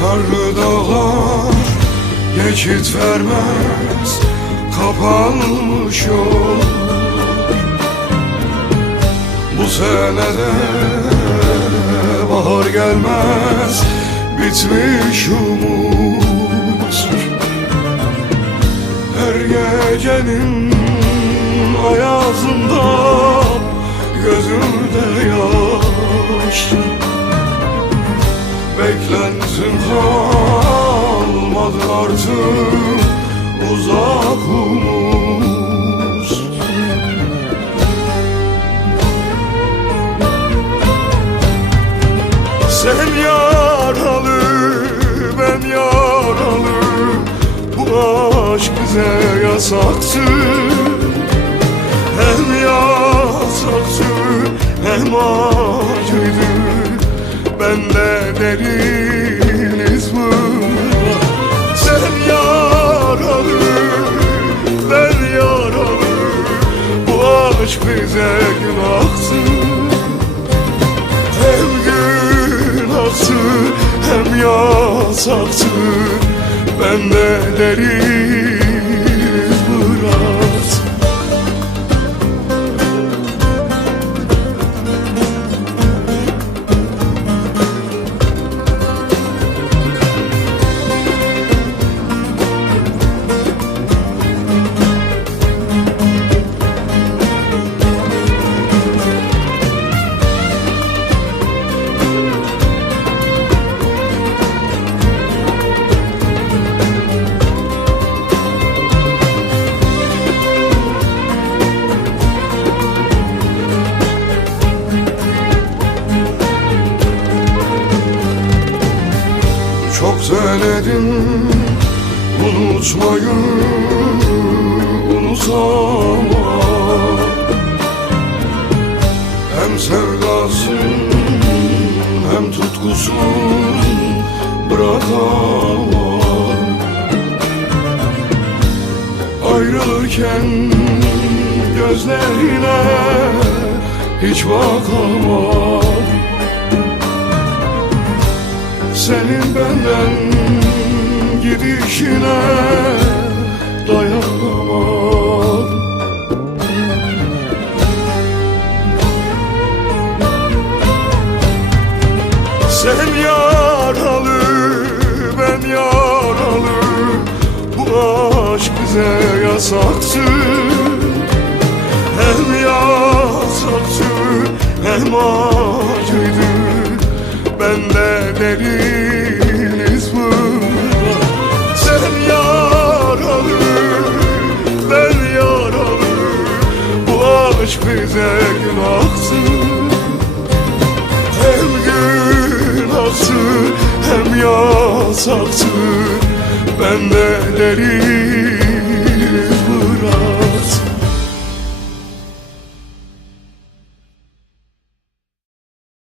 Karlı dağlar geçit vermez, kapanmış yol. Bu senede bahar gelmez, bitmiş umut. Her gecenin ayazında gözümde yaş. Beklentim kalmadı artık, uzak umut. Sen yaralı, ben yaralı, bu aşk bize yasaktı. Hem yasaktı hem acıydı. Bende deriniz mi? Sen yaralı, ben yaralı, bu aşk bize günahtı. Hem günahtı hem yasaktı. Bende deriniz bıraktı. Çok denedim unutmayı, unutamam. Hem sevdasın hem tutkusun bırakamam. Ayrılırken gözlerine hiç bakamam. Senin benden gidişine dayanamam. Sen yaralı, ben yaralı, bu aşk bize yasaktı. Hem yasaktı hem acıydı. Bende deriniz mi? Sen yaralı, ben yaralı, bu aşk bize günahtı. Hem günahtı hem yasaktı. Bende deriniz